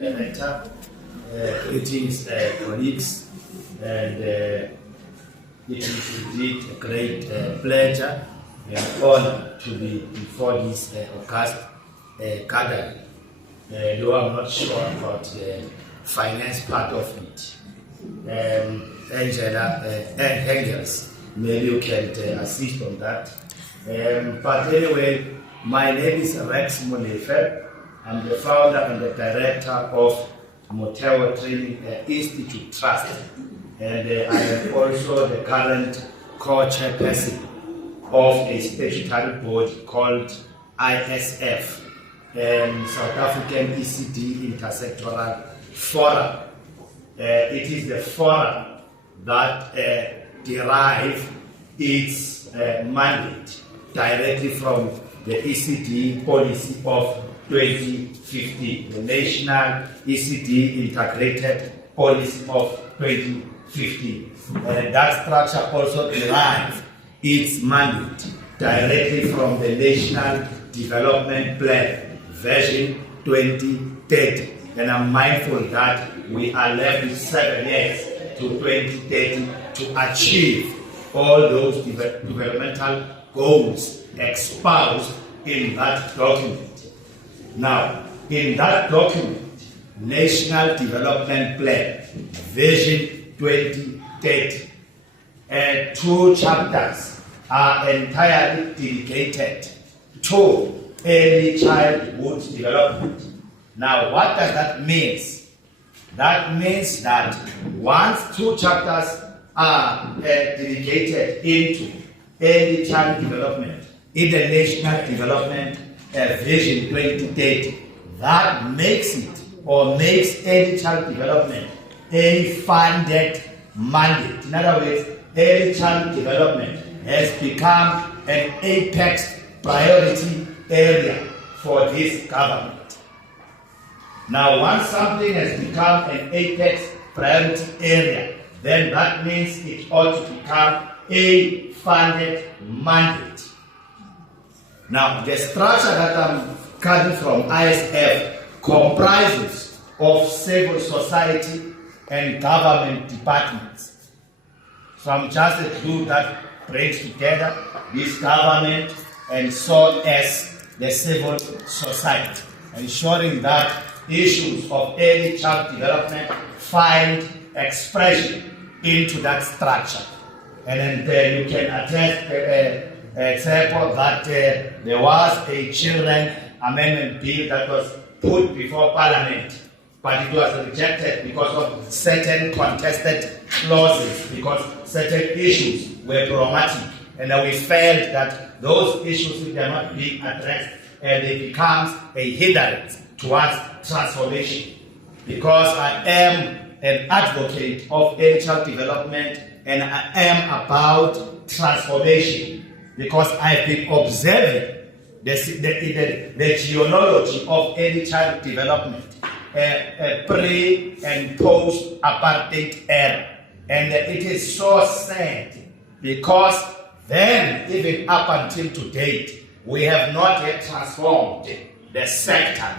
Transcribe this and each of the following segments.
Director, greetings colleagues, and it is indeed a great pleasure and honor to be before this august gathering. Though I'm not sure about the finance part of it. Angela and Hankings, maybe you can assist on that. But anyway, my name is Molefe. I'm the founder and the director of Motheo Training Institute Trust, and I am also the current co-chairperson of a statutory body called ISF, South African ECD Intersectoral Forum. It is the forum that derives its mandate directly from the ECD policy of 2015, the National ECD Integrated Policy of 2015. And that structure also derives its mandate directly from the National Development Plan, version 2030. And I'm mindful that we are left with 7 years to 2030 to achieve all those developmental goals espoused in that document. Now, in that document, National Development Plan, Vision 2030, 2 chapters are entirely dedicated to early childhood development. Now, what does that mean? That means that once 2 chapters are dedicated into early child development in the National Development Vision 2030, that makes it or makes early child development a funded mandate. In other words, early child development has become an apex priority area for this government. Now, once something has become an apex priority area, then that means it ought to become a funded mandate. Now, the structure that I'm cutting from ISF comprises of civil society and government departments. So I'm just a glue that brings together this government and so as the civil society, ensuring that issues of early child development find expression into that structure. And then you can attest example that there was a children amendment bill that was put before Parliament, but it was rejected because of certain contested clauses, because certain issues were problematic, and we felt that those issues, if they are not being addressed, they become a hindrance towards transformation. Because I am an advocate of early child development and I am about transformation, because I've been observing the genealogy of early child development, pre and post apartheid era, and it is so sad because then, even up until today, we have not yet transformed the sector.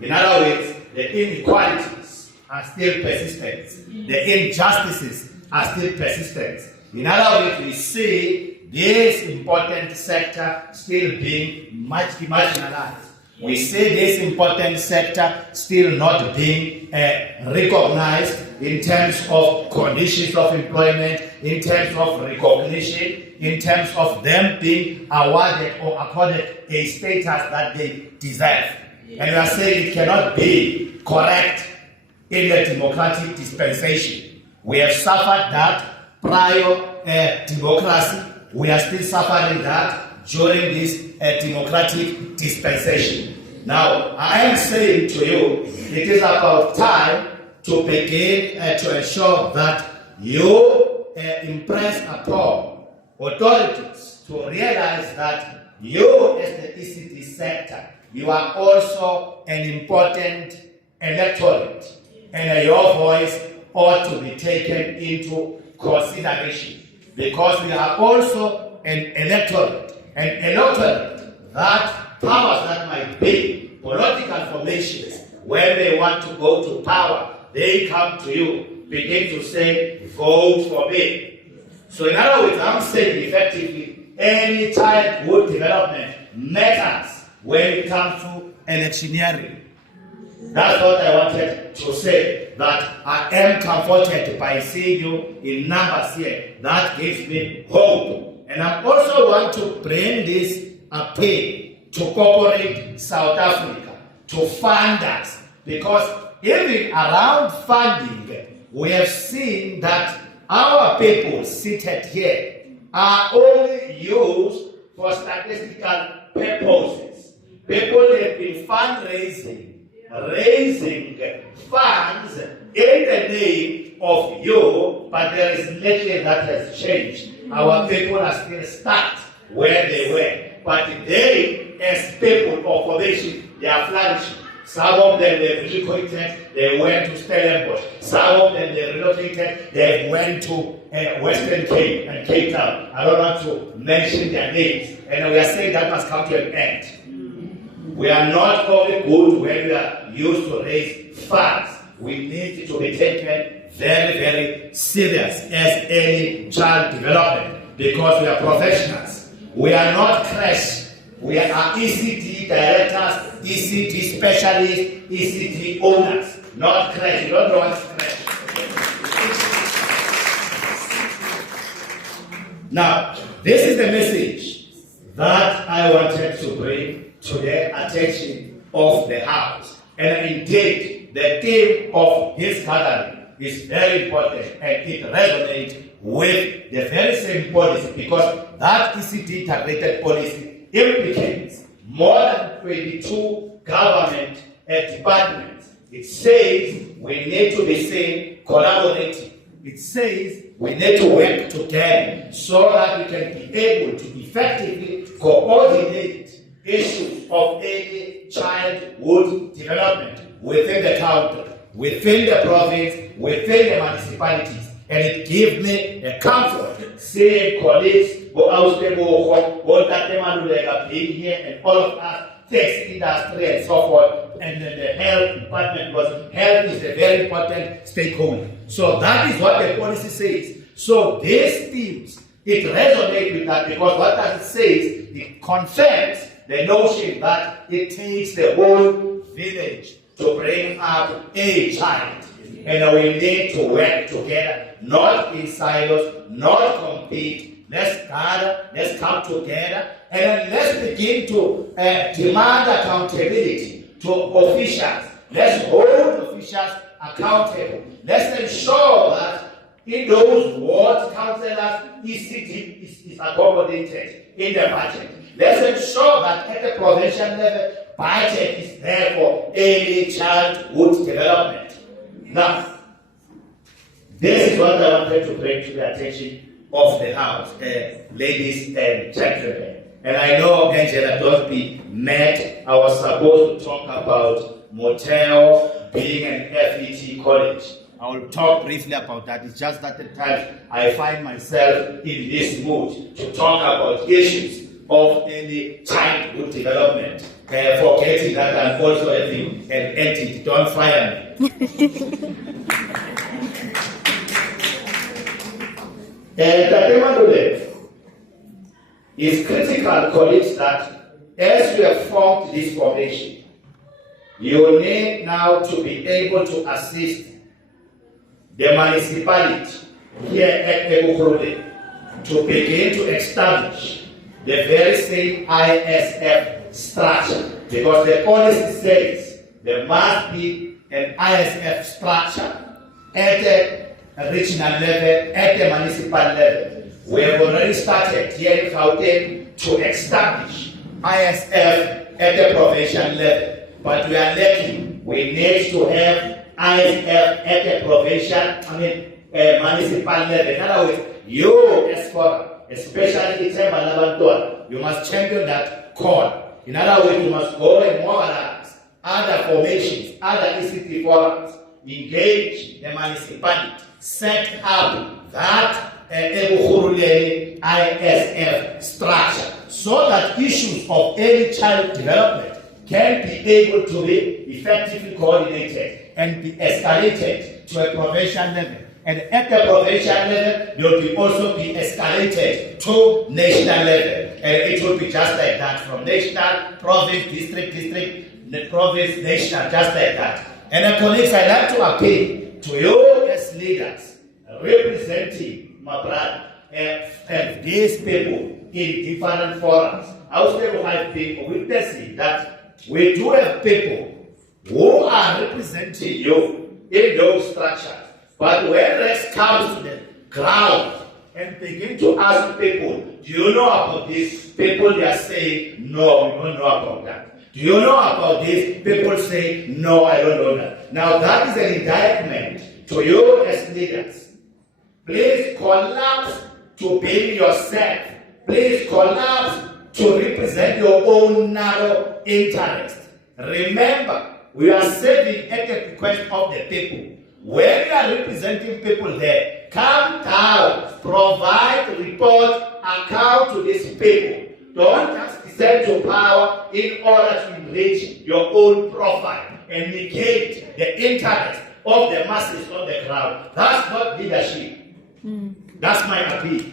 In other words, the inequalities are still persistent, the injustices are still persistent. In other words, we see this important sector still being much marginalized. We see this important sector still not being recognized in terms of conditions of employment, in terms of recognition, in terms of them being awarded or accorded a status that they deserve. And we are saying it cannot be correct in the democratic dispensation. We have suffered that prior democracy. We are still suffering that during this democratic dispensation. Now, I am saying to you, it is about time to begin to ensure that you impress upon authorities to realize that you, as the ECD sector, you are also an important electorate, and your voice ought to be taken into consideration, because we are also an electorate that powers that might be political formations when they want to go to power, they come to you, begin to say, vote for me. So in other words, I'm saying effectively, any childhood development matters when it comes to electioneering. That's what I wanted to say, that I am comforted by seeing you in numbers here. That gives me hope. And I also want to bring this appeal to corporate South Africa, to fund us, because even around funding, we have seen that our people seated here are only used for statistical purposes. People have been fundraising, raising funds in the name of you, but there is little that has changed. Our people are still stuck where they were, but they, as people of formation, they are flourishing. Some of them they relocated, they went to Stellenbosch. Some of them they relocated, they went to Western Cape and Cape Town. I don't want to mention their names, and we are saying that must come to an end. We are not only good when we are used to raise funds. We need to be taken very, very serious as any child development, because we are professionals. We are not crash. We are ECD directors, ECD specialists, ECD owners, not crash. You don't know what's crash. Now, this is the message that I wanted to bring to the attention of the House. And indeed, the theme of his gathering is very important, and it resonates with the very same policy, because that ECD targeted policy implicates more than 22 government departments. It says we need to be seen collaborating. It says we need to work together so that we can be able to effectively coordinate issues of any childhood development within the country, within the province, within the municipalities. And it gives me a comfort seeing colleagues being here, and all of us, tax industry and so forth, and then the health department, because health is a very important stakeholder. So that is what the policy says. So these themes, it resonates with that, because what does it say? It confirms the notion that it takes the whole village to bring up a child. And we need to work together, not in silos, not compete. Let's gather, let's come together, and then let's begin to demand accountability to officials. Let's hold officials accountable. Let's ensure that in those ward councillors, ECD is accommodated in the budget. Let's ensure that at the provincial level, budget is there for early childhood development. Now, this is what I wanted to bring to the attention of the House, ladies and gentlemen. And I know, Angela, don't be mad. I was supposed to talk about Motheo being an FET college. I will talk briefly about that. It's just that at times I find myself in this mood to talk about issues of early childhood development, forgetting that I'm also having an entity. Don't fire me. It's critical, colleagues, that as we have formed this formation, you need now to be able to assist the municipality here at Ebukurule to begin to establish the very same ISF structure, because the policy says there must be an ISF structure at the regional level, at the municipal level. We have already started here in Gauteng to establish ISF at the provincial level, but we are lacking. We need to have ISF at the provincial, municipal level. In other words, you as Forum, especially Ithembalabantwana, you must champion that call. In other words, you must go and mobilize other formations, other ECD Forums, engage the municipality, set up that ISF structure, so that issues of early child development can be able to be effectively coordinated and be escalated to a provincial level. And at the provincial level, they will also be escalated to national level. And it will be just like that, from national, province, district, the province, national, just like that. And colleagues, I'd like to appeal to you as leaders, representing my brother, and these people in different forums. Also, I've been witnessing that we do have people who are representing you in those structures. But when Rex comes to the ground and begin to ask people, do you know about this? People they are saying, no, we don't know about that. Do you know about this? People say, no, I don't know that. Now that is an indictment to you as leaders. Please collapse to build yourself. Please collapse to represent your own narrow interest. Remember, we are serving at the request of the people. When you are representing people there, come down, provide, report, account to these people. Don't just descend to power in order to enrich your own profile and negate the interest of the masses on the ground. That's not leadership. That's my appeal.